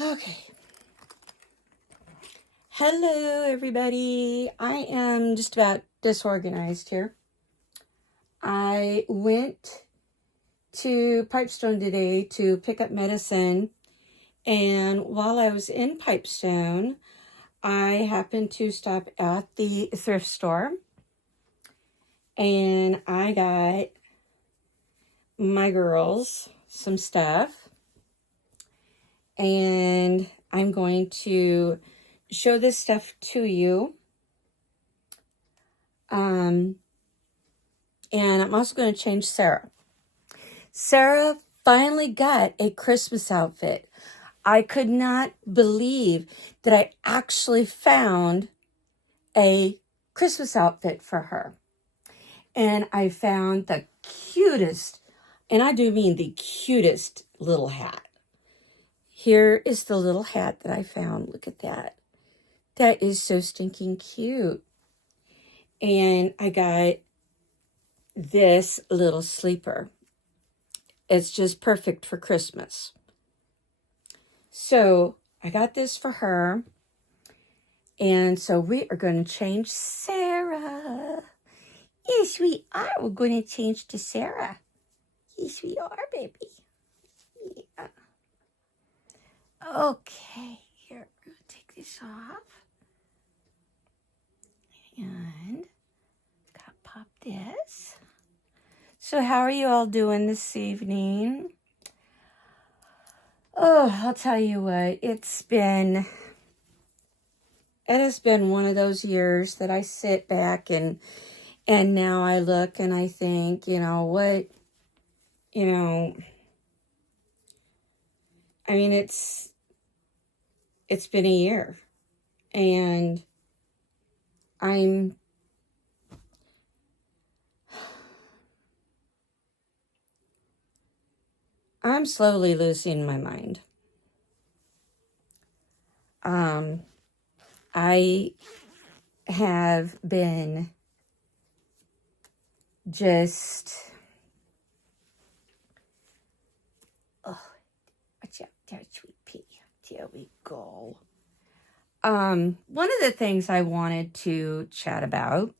Okay. Hello, everybody. I am just about disorganized here. I went to Pipestone today to pick up medicine, and while I was in Pipestone, I happened to stop at the thrift store, and I got my girls some stuff, and I'm going to show this stuff to you. And I'm also going to change Sarah. Sarah finally got a Christmas outfit. I could not believe that I actually found a Christmas outfit for her. And I found the cutest, and I do mean the cutest little hat. Here is the little hat that I found. Look at that. That is so stinking cute. And I got this little sleeper. It's just perfect for Christmas. So I got this for her. And so we are going to change Sarah. Yes, we are. We're going to change to Sarah. Yes, we are, baby. Yeah. Okay, here, I'm going to take this off. And gotta pop this. So how are you all doing this evening? Oh, I'll tell you what, it has been one of those years that I sit back and now I look and I think, I mean, it's been a year, and I'm slowly losing my mind. I have been just, watch out, there, sweet pea. There we go. One of the things I wanted to chat about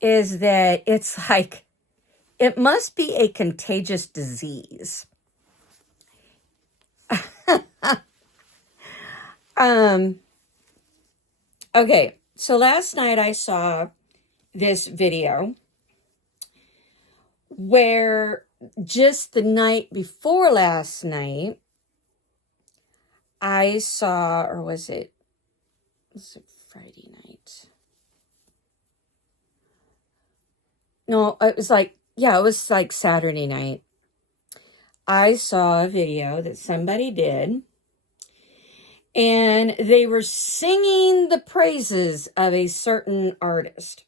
is that it's like, it must be a contagious disease. Okay, so last night I saw this video where just the night before last night, I saw, or was it Friday night? No, it was like Saturday night. I saw a video that somebody did, and they were singing the praises of a certain artist,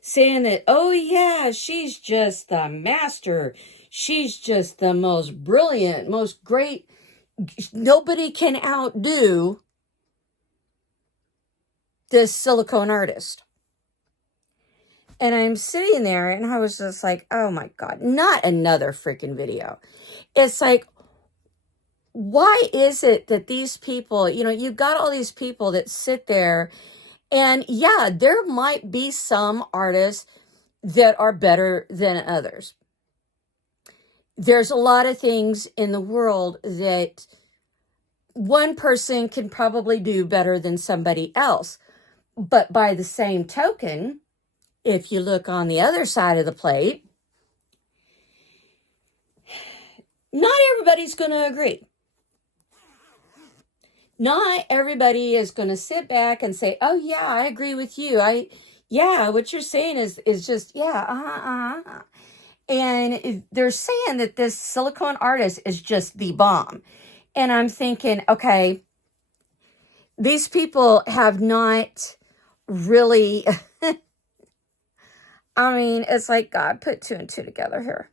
saying that, oh yeah, she's just the master. She's just the most brilliant, most great. Nobody can outdo this silicone artist. And I'm sitting there and I was just like, oh my God, not another freaking video. It's like, why is it that these people, you've got all these people that sit there, and yeah, there might be some artists that are better than others. There's a lot of things in the world that one person can probably do better than somebody else. But by the same token, if you look on the other side of the plate, not everybody's going to agree. Not everybody is going to sit back and say, oh yeah, I agree with you. What you're saying is just, yeah, And they're saying that this silicone artist is just the bomb. And I'm thinking, okay, these people have not really, I mean, it's like God put two and two together here.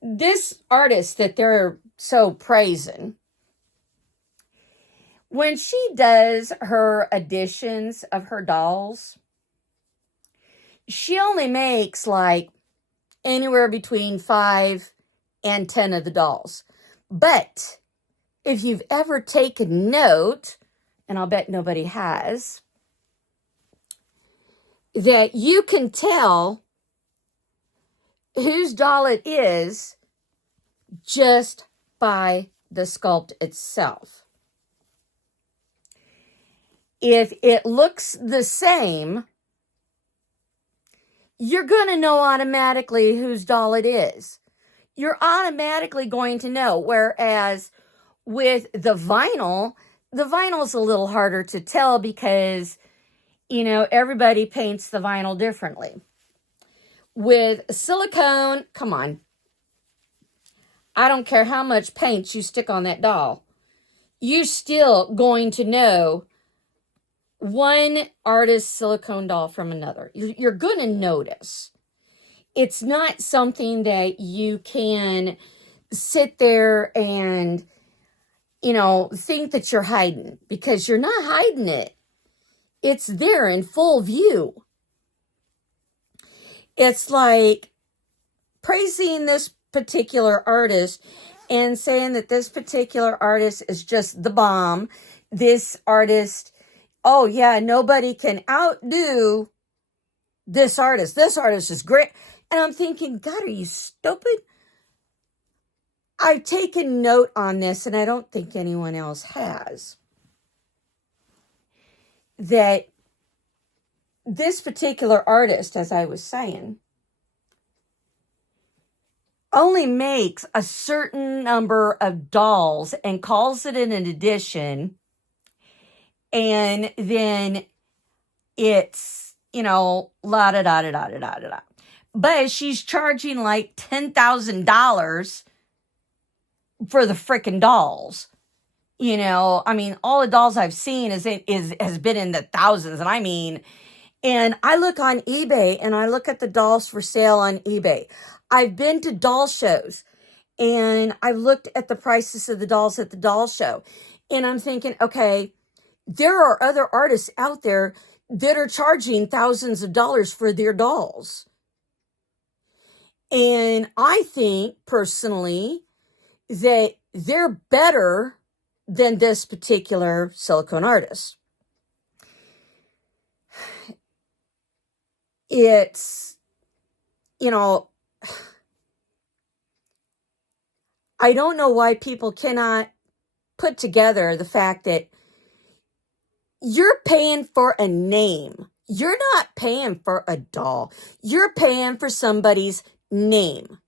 This artist that they're so praising, when she does her editions of her dolls, she only makes like anywhere between 5 and 10 of the dolls. But if you've ever taken note, and I'll bet nobody has, that you can tell whose doll it is just by the sculpt itself. If it looks the same, you're going to know automatically whose doll it is. You're automatically going to know. Whereas with the vinyl's a little harder to tell because, everybody paints the vinyl differently. With silicone, come on. I don't care how much paint you stick on that doll. You're still going to know one artist's silicone doll from another. You're going to notice. It's not something that you can sit there and, think that you're hiding, because you're not hiding it. It's there in full view. It's like praising this particular artist and saying that this particular artist is just the bomb. This artist, oh yeah, nobody can outdo this artist. This artist is great. And I'm thinking, God, are you stupid? I've taken note on this, and I don't think anyone else has, that this particular artist, as I was saying, only makes a certain number of dolls and calls it an edition, and then it's, la da da da da da da da. But she's charging like $10,000 for the freaking dolls. All the dolls I've seen has been in the thousands. And I look on eBay and I look at the dolls for sale on eBay. I've been to doll shows and I've looked at the prices of the dolls at the doll show. And I'm thinking, okay, there are other artists out there that are charging thousands of dollars for their dolls. And I think personally that they're better than this particular silicone artist. It's, I don't know why people cannot put together the fact that you're paying for a name. You're not paying for a doll. You're paying for somebody's name.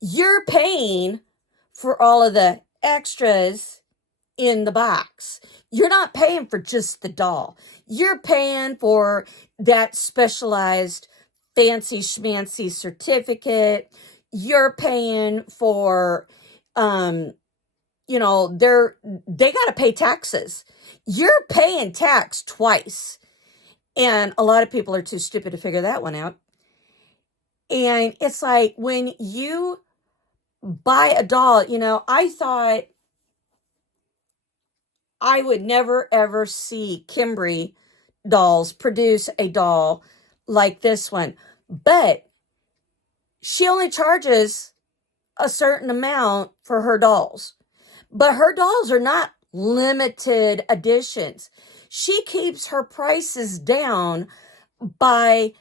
You're paying for all of the extras in the box. You're not paying for just the doll. You're paying for that specialized fancy schmancy certificate. You're paying for, they got to pay taxes. You're paying tax twice. And a lot of people are too stupid to figure that one out. And it's like when you buy a doll, I thought I would never ever see Kimberly dolls produce a doll like this one. But she only charges a certain amount for her dolls. But her dolls are not limited editions. She keeps her prices down by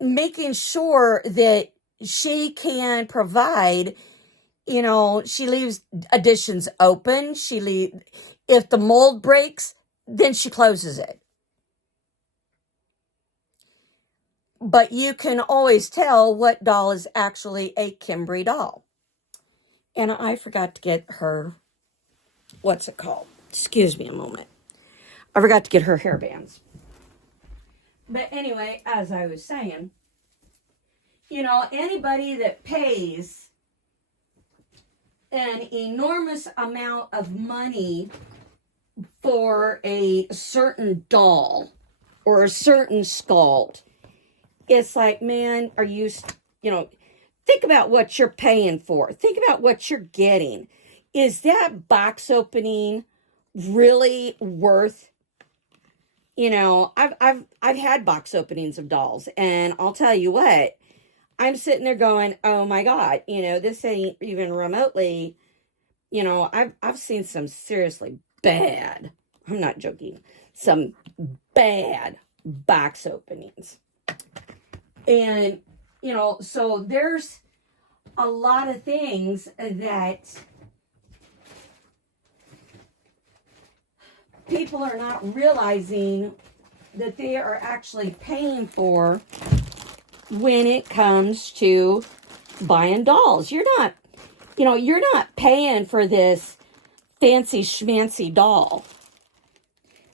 making sure that she can provide, she leaves editions open. If the mold breaks, then she closes it. But you can always tell what doll is actually a Kimberly doll. And I forgot to get her, what's it called? Excuse me a moment. I forgot to get her hair bands. But anyway, as I was saying, anybody that pays an enormous amount of money for a certain doll or a certain sculpt, it's like, man, are you, think about what you're paying for. Think about what you're getting. Is that box opening really worth, I've had box openings of dolls, and I'll tell you what, I'm sitting there going, oh my God, this ain't even remotely, I've seen some seriously bad, I'm not joking, some bad box openings. And, so there's a lot of things that people are not realizing that they are actually paying for when it comes to buying dolls. You're not paying for this fancy schmancy doll,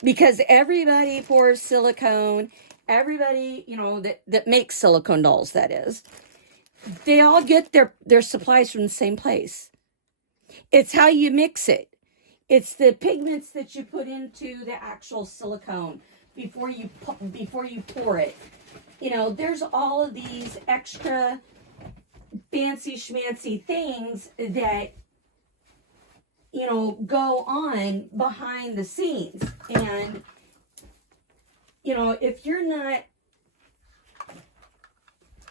because everybody pours silicone, everybody, that makes silicone dolls, that is, they all get their supplies from the same place. It's how you mix it. It's the pigments that you put into the actual silicone before you pour it. There's all of these extra fancy schmancy things that go on behind the scenes. And if you're not,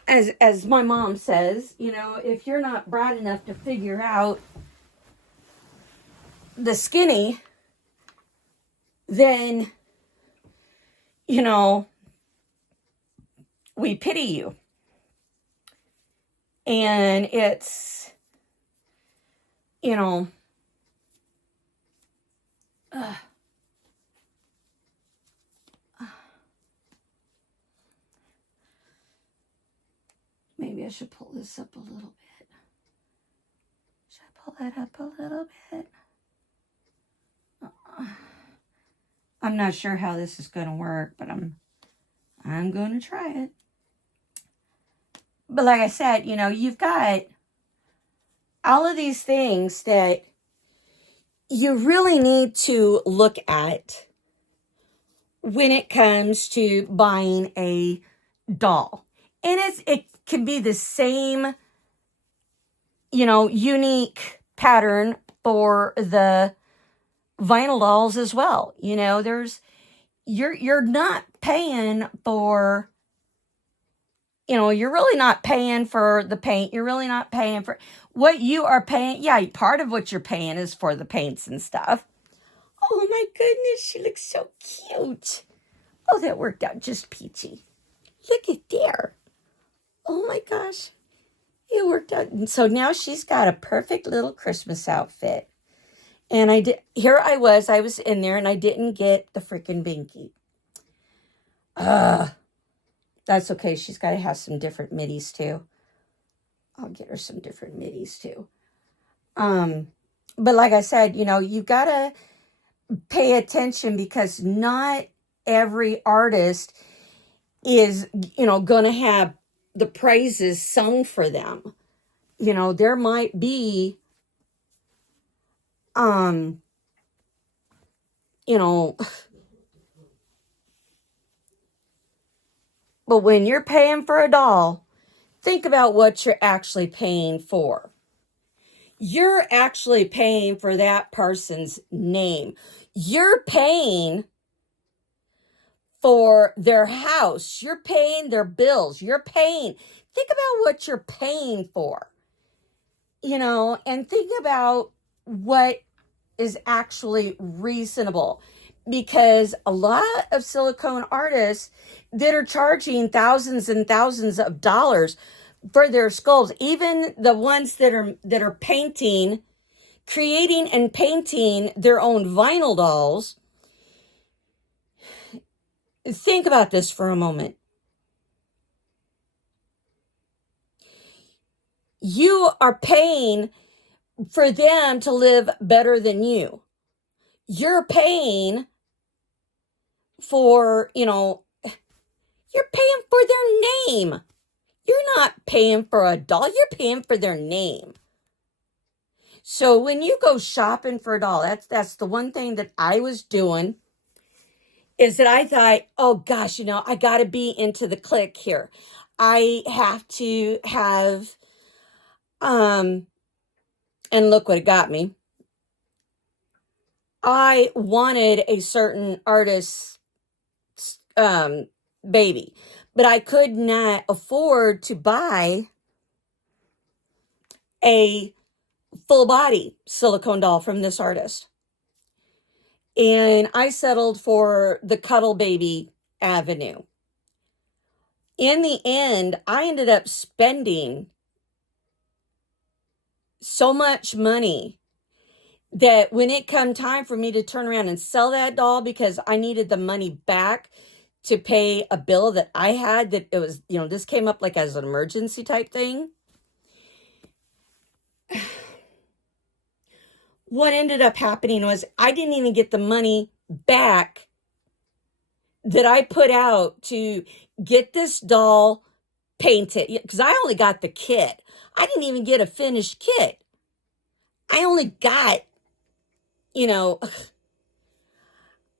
as my mom says, if you're not bright enough to figure out the skinny, then we pity you. And it's maybe I should pull this up a little bit. Should I pull that up a little bit? I'm not sure how this is going to work, but I'm going to try it. But like I said, you've got all of these things that you really need to look at when it comes to buying a doll. And it can be the same, unique pattern for the vinyl dolls as well. You're not paying for, you're really not paying for the paint. You're really not paying for what you are paying. Yeah, part of what you're paying is for the paints and stuff. Oh my goodness, she looks so cute. Oh, that worked out just peachy. Look at there. Oh my gosh. It worked out. And so now she's got a perfect little Christmas outfit. And I was in there and I didn't get the freaking binky. That's okay. She's got to have some different middies too. I'll get her some different middies too. But like I said, you got to pay attention, because not every artist is, going to have the praises sung for them. There might be, but when you're paying for a doll, think about what you're actually paying for. You're actually paying for that person's name. You're paying for their house. You're paying their bills. Think about what you're paying for, and think about what is actually reasonable. Because a lot of silicone artists that are charging thousands and thousands of dollars for their sculpts, even the ones that are creating and painting their own vinyl dolls. Think about this for a moment. You are paying for them to live better than you. You're paying for, you're paying for their name. You're not paying for a doll. You're paying for their name. So when you go shopping for a doll, that's the one thing that I was doing, is that I thought, oh gosh, I got to be into the clique here. I have to have, and look what it got me. I wanted a certain artist's baby, but I could not afford to buy a full body silicone doll from this artist. And I settled for the Cuddle Baby Avenue. In the end, I ended up spending so much money that when it come time for me to turn around and sell that doll, because I needed the money back to pay a bill that I had, that it was, this came up like as an emergency type thing. What ended up happening was I didn't even get the money back that I put out to get this doll painted, because I only got the kit. I didn't even get a finished kit. I only got,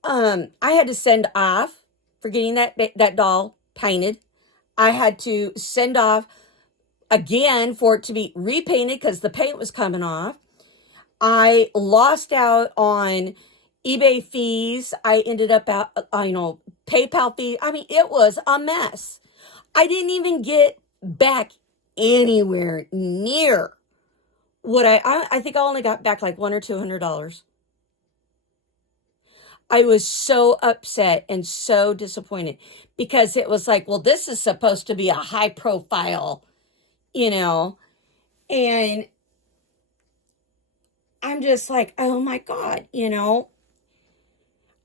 I had to send off for getting that doll painted. I had to send off again for it to be repainted because the paint was coming off. I lost out on eBay fees. I ended up out, PayPal fees. I mean, it was a mess. I didn't even get back anywhere near what I think I only got back like $100 or $200. I was so upset and so disappointed because it was like, well, this is supposed to be a high profile, and I'm just like, oh my God,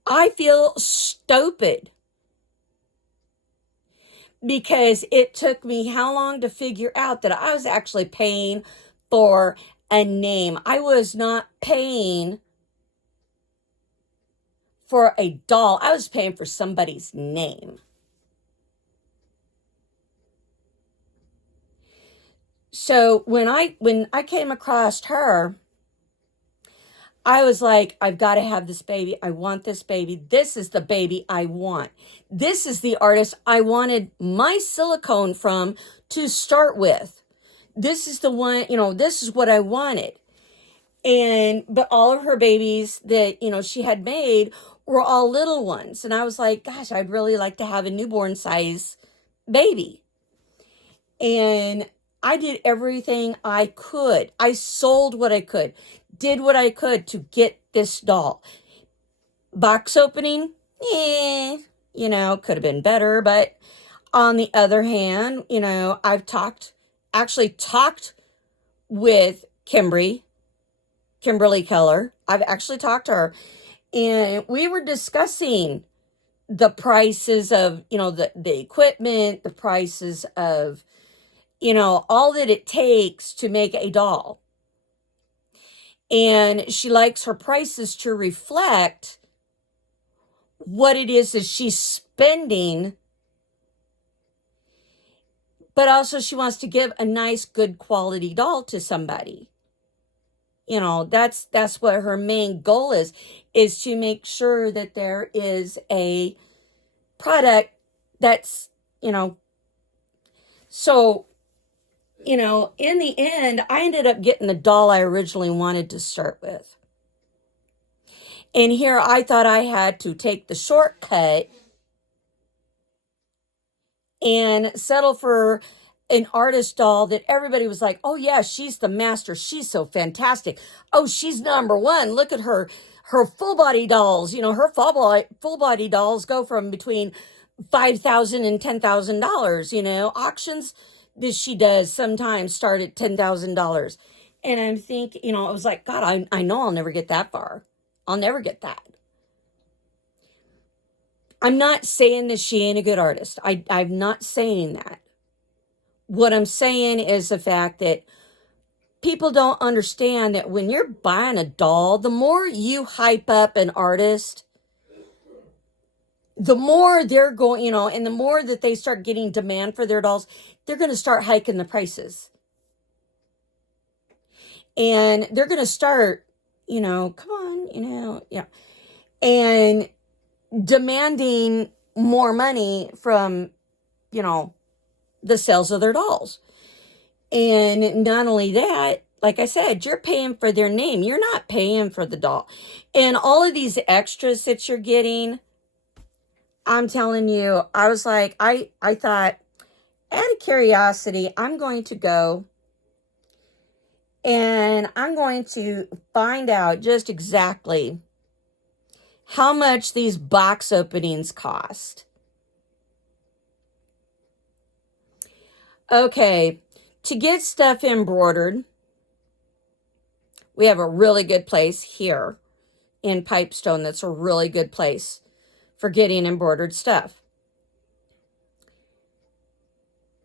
I feel stupid because it took me how long to figure out that I was actually paying for a name. I was not paying for a doll. I was paying for somebody's name. So when I came across her, I was like, I've got to have this baby. I want this baby. This is the baby I want. This is the artist I wanted my silicone from to start with. This is the one, this is what I wanted. But all of her babies that, she had made were all little ones. And I was like, gosh, I'd really like to have a newborn size baby. And I did everything I could. I sold what I could, did what I could to get this doll. Box opening, could have been better. But on the other hand, I've actually talked with Kimberly Keller. I've actually talked to her, and we were discussing the prices of, the equipment, the prices of, all that it takes to make a doll. And she likes her prices to reflect what it is that she's spending, but also she wants to give a nice, good quality doll to somebody. That's what her main goal is to make sure that there is a product that's, so, in the end, I ended up getting the doll I originally wanted to start with. And here I thought I had to take the shortcut and settle for an artist doll that everybody was like, oh yeah, she's the master. She's so fantastic. Oh, she's number one. Look at her full body dolls. Her full body dolls go from between $5,000 and $10,000. Auctions that she does sometimes start at $10,000. And I'm thinking, it was like, God, I know I'll never get that far. I'll never get that. I'm not saying that she ain't a good artist. I'm not saying that. What I'm saying is the fact that people don't understand that when you're buying a doll, the more you hype up an artist, the more they're going, and the more that they start getting demand for their dolls, they're going to start hiking the prices. And they're going to start, come on, and demanding more money from, the sales of their dolls. And not only that, like I said, you're paying for their name. You're not paying for the doll. And all of these extras that you're getting, I'm telling you, I was like, I thought, out of curiosity, I'm going to go And I'm going to find out just exactly how much these box openings cost. Okay, to get stuff embroidered, we have a really good place here in Pipestone that's a really good place for getting embroidered stuff.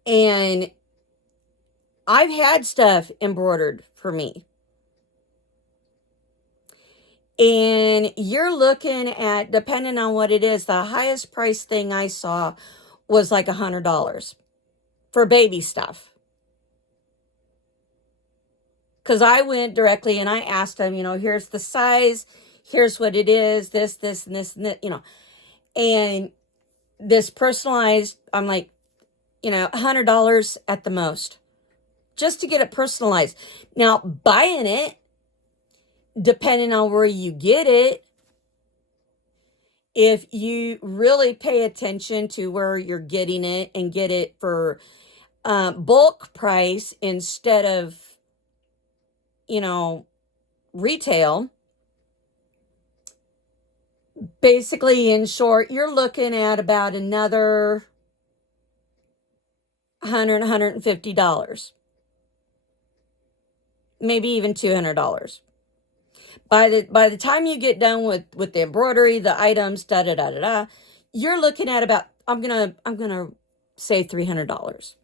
And I've had stuff embroidered for me. And you're looking at, depending on what it is, the highest price thing I saw was like $100 for baby stuff. Because I went directly and I asked them, here's the size, here's what it is, this, and this, and that, and this personalized, I'm like, $100 at the most, just to get it personalized. Now, buying it, depending on where you get it, if you really pay attention to where you're getting it and get it for bulk price instead of, retail, basically, in short, you're looking at about another $100, $150, maybe even $200. By the time you get done with the embroidery, the items, you're looking at about, I'm gonna say $300.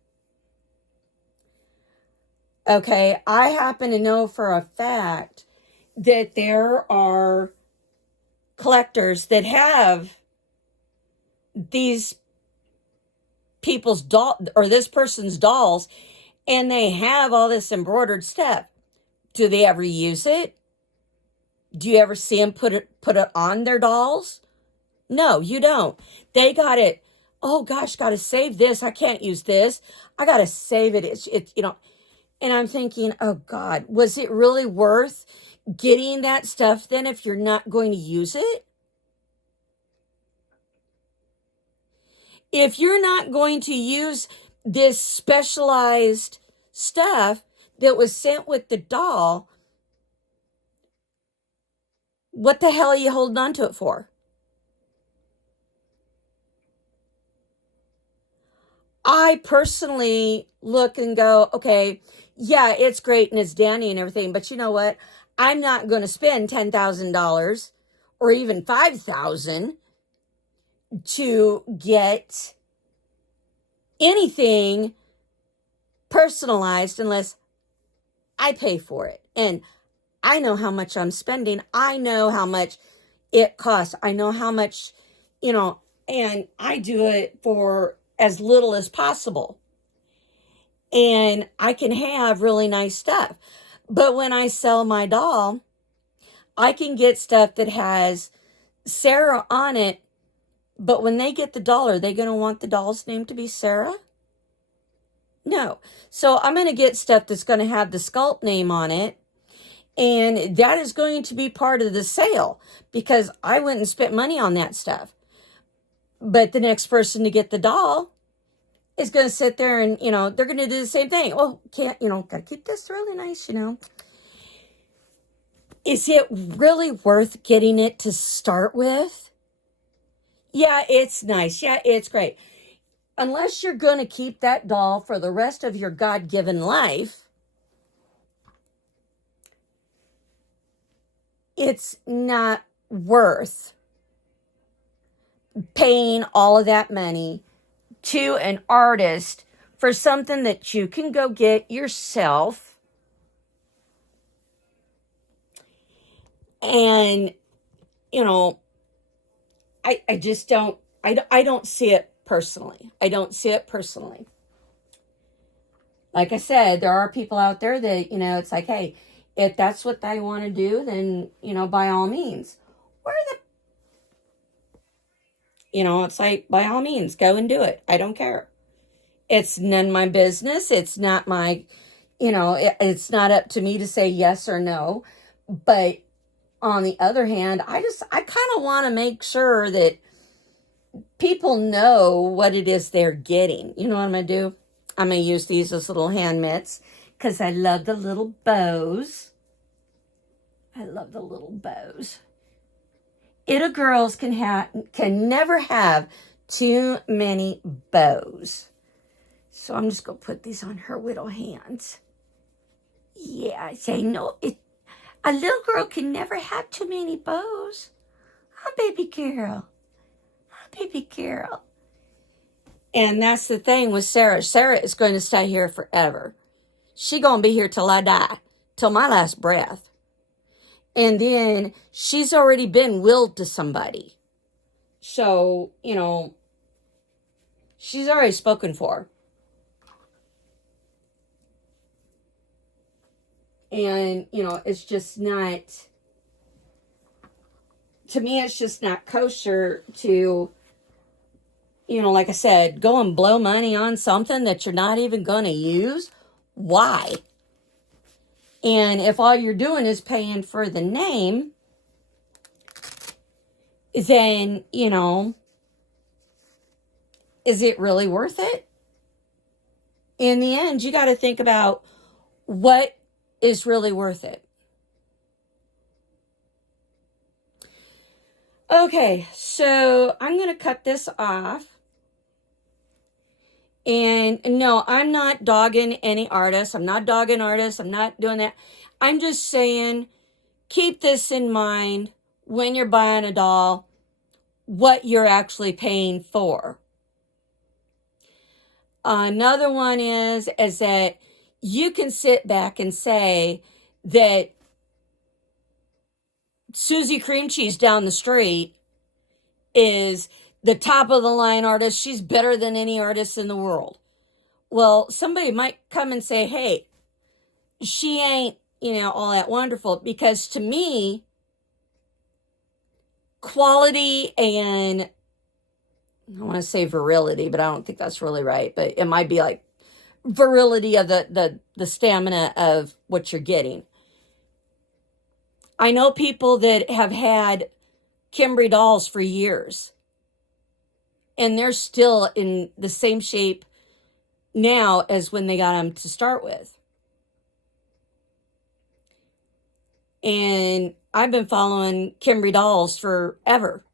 Okay, I happen to know for a fact that there are collectors that have these people's or this person's dolls, and they have all this embroidered stuff. Do they ever use it? Do you ever see them put it on their dolls? No, you don't. They got it. Oh gosh, got to save this. I can't use this. I got to save it. It's and I'm thinking, oh God, was it really worth getting that stuff then if you're not going to use it? If you're not going to use this specialized stuff that was sent with the doll, what the hell are you holding on to it for? I personally look and go, okay, yeah, it's great and it's dandy and everything, but you know what? I'm not going to spend $10,000 or even $5,000 to get anything personalized unless I pay for it. And I know how much I'm spending. I know how much it costs. I know how much, and I do it for as little as possible. And I can have really nice stuff. But when I sell my doll, I can get stuff that has Sarah on it. But when they get the doll, are they going to want the doll's name to be Sarah? No. So I'm going to get stuff that's going to have the sculpt name on it. And that is going to be part of the sale because I went and spent money on that stuff. But the next person to get the doll is going to sit there and, they're going to do the same thing. Oh, got to keep this really nice, Is it really worth getting it to start with? Yeah, it's nice. Yeah, it's great. Unless you're going to keep that doll for the rest of your God-given life, it's not worth paying all of that money to an artist for something that you can go get yourself. And, I just don't, I don't see it personally. I don't see it personally. Like I said, there are people out there that, it's like, hey, if that's what they want to do, then, by all means. It's like, by all means, go and do it. I don't care. It's none of my business. It's not my, it's not up to me to say yes or no. But on the other hand, I kind of want to make sure that people know what it is they're getting. You know what I'm going to do? I'm going to use these as little hand mitts because I love the little bows. I love the little bows. Little girls can never have too many bows. So I'm just going to put these on her little hands. Yeah, I say no. A little girl can never have too many bows. Oh, baby girl. Oh, baby girl. And that's the thing with Sarah. Sarah is going to stay here forever. She going to be here till I die, till my last breath. And then she's already been willed to somebody. So, she's already spoken for. And, it's just not, to me, it's just not kosher to, like I said, go and blow money on something that you're not even going to use. Why? And if all you're doing is paying for the name, then, is it really worth it? In the end, you got to think about what is really worth it. Okay, so I'm going to cut this off. And no, I'm not dogging any artists. I'm not dogging artists. I'm not doing that. I'm just saying, keep this in mind when you're buying a doll, what you're actually paying for. Another one is that you can sit back and say that Susie Cream Cheese down the street is the top of the line artist. She's better than any artist in the world. Well, somebody might come and say, hey, she ain't, all that wonderful. Because to me, quality and, I want to say virility, but I don't think that's really right. But it might be like virility of the stamina of what you're getting. I know people that have had Kimberly dolls for years. And they're still in the same shape now as when they got them to start with. And I've been following Kimberly dolls forever.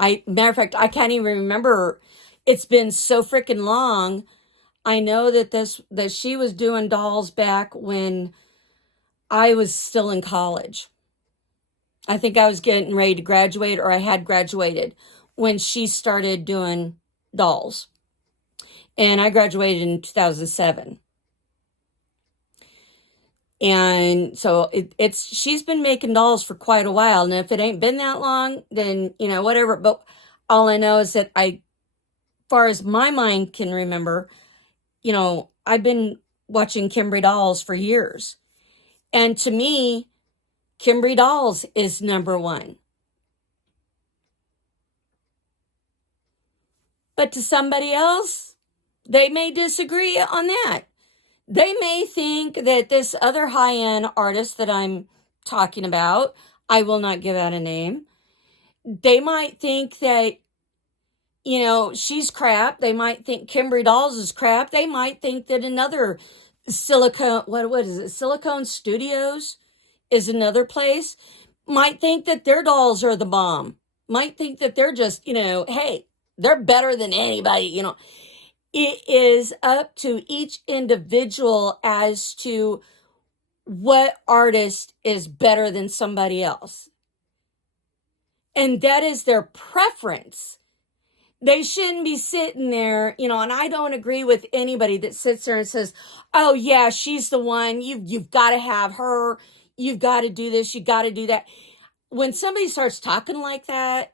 Matter of fact, I can't even remember. It's been so freaking long. I know that she was doing dolls back when I was still in college. I think I was getting ready to graduate, or I had graduated when she started doing dolls. And I graduated in 2007. And so she's been making dolls for quite a while. And if it ain't been that long, then, whatever. But all I know is that far as my mind can remember, I've been watching Kimberly dolls for years. And to me, Kimberly dolls is number one. But to somebody else, they may disagree on that. They may think that this other high-end artist that I'm talking about, I will not give out a name, they might think that, she's crap. They might think Kimberly dolls is crap. They might think that another silicone, what is it? Silicone Studios is another place. Might think that their dolls are the bomb. Might think that they're just, hey, they're better than anybody, It is up to each individual as to what artist is better than somebody else. And that is their preference. They shouldn't be sitting there, and I don't agree with anybody that sits there and says, oh yeah, she's the one. You've got to have her. You've got to do this. You got to do that. When somebody starts talking like that,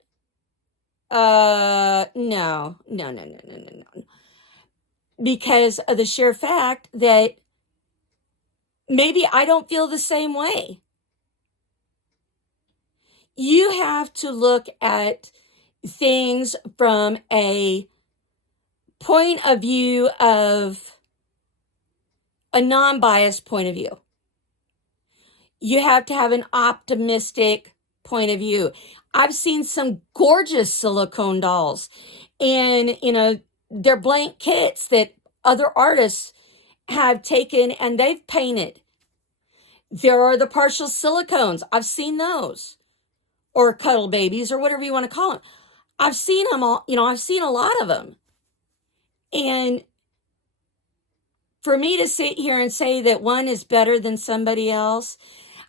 no. Because of the sheer fact that maybe I don't feel the same way. You have to look at things from a point of view of a non-biased point of view. You have to have an optimistic point of view. I've seen some gorgeous silicone dolls, and they're blank kits that other artists have taken and they've painted. There are the partial silicones. I've seen those. Or cuddle babies or whatever you want to call them. I've seen them all, I've seen a lot of them. And for me to sit here and say that one is better than somebody else,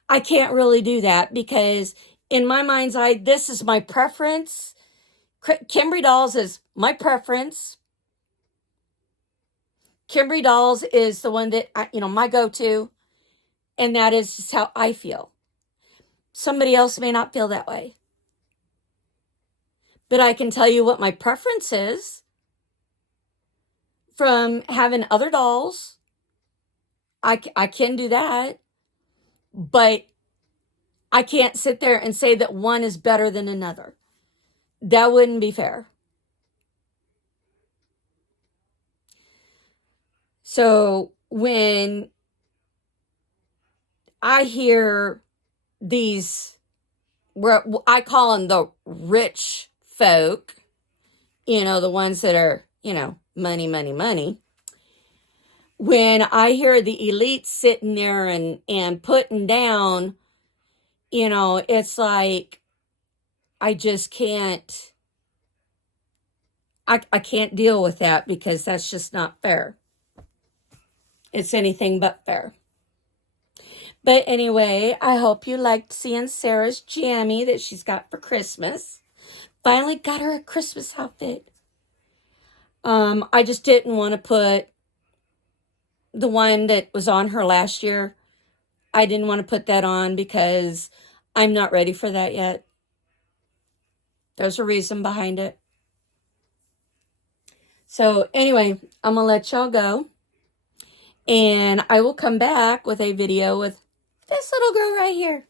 I can't really do that because in my mind's eye, this is my preference. Kimberly Dolls is my preference. Kimberly Dolls is the one that, my go-to. And that is just how I feel. Somebody else may not feel that way. But I can tell you what my preference is from having other dolls. I can do that. But I can't sit there and say that one is better than another. That wouldn't be fair. So when I hear these, I call them the rich folk, the ones that are, money, money, money. When I hear the elites sitting there and putting down, it's like, I just can't, I can't deal with that because that's just not fair. It's anything but fair. But anyway, I hope you liked seeing Sarah's jammy that she's got for Christmas. Finally got her a Christmas outfit. I just didn't want to put the one that was on her last year. I didn't want to put that on because I'm not ready for that yet. There's a reason behind it. So anyway, I'm going to let y'all go. And I will come back with a video with this little girl right here.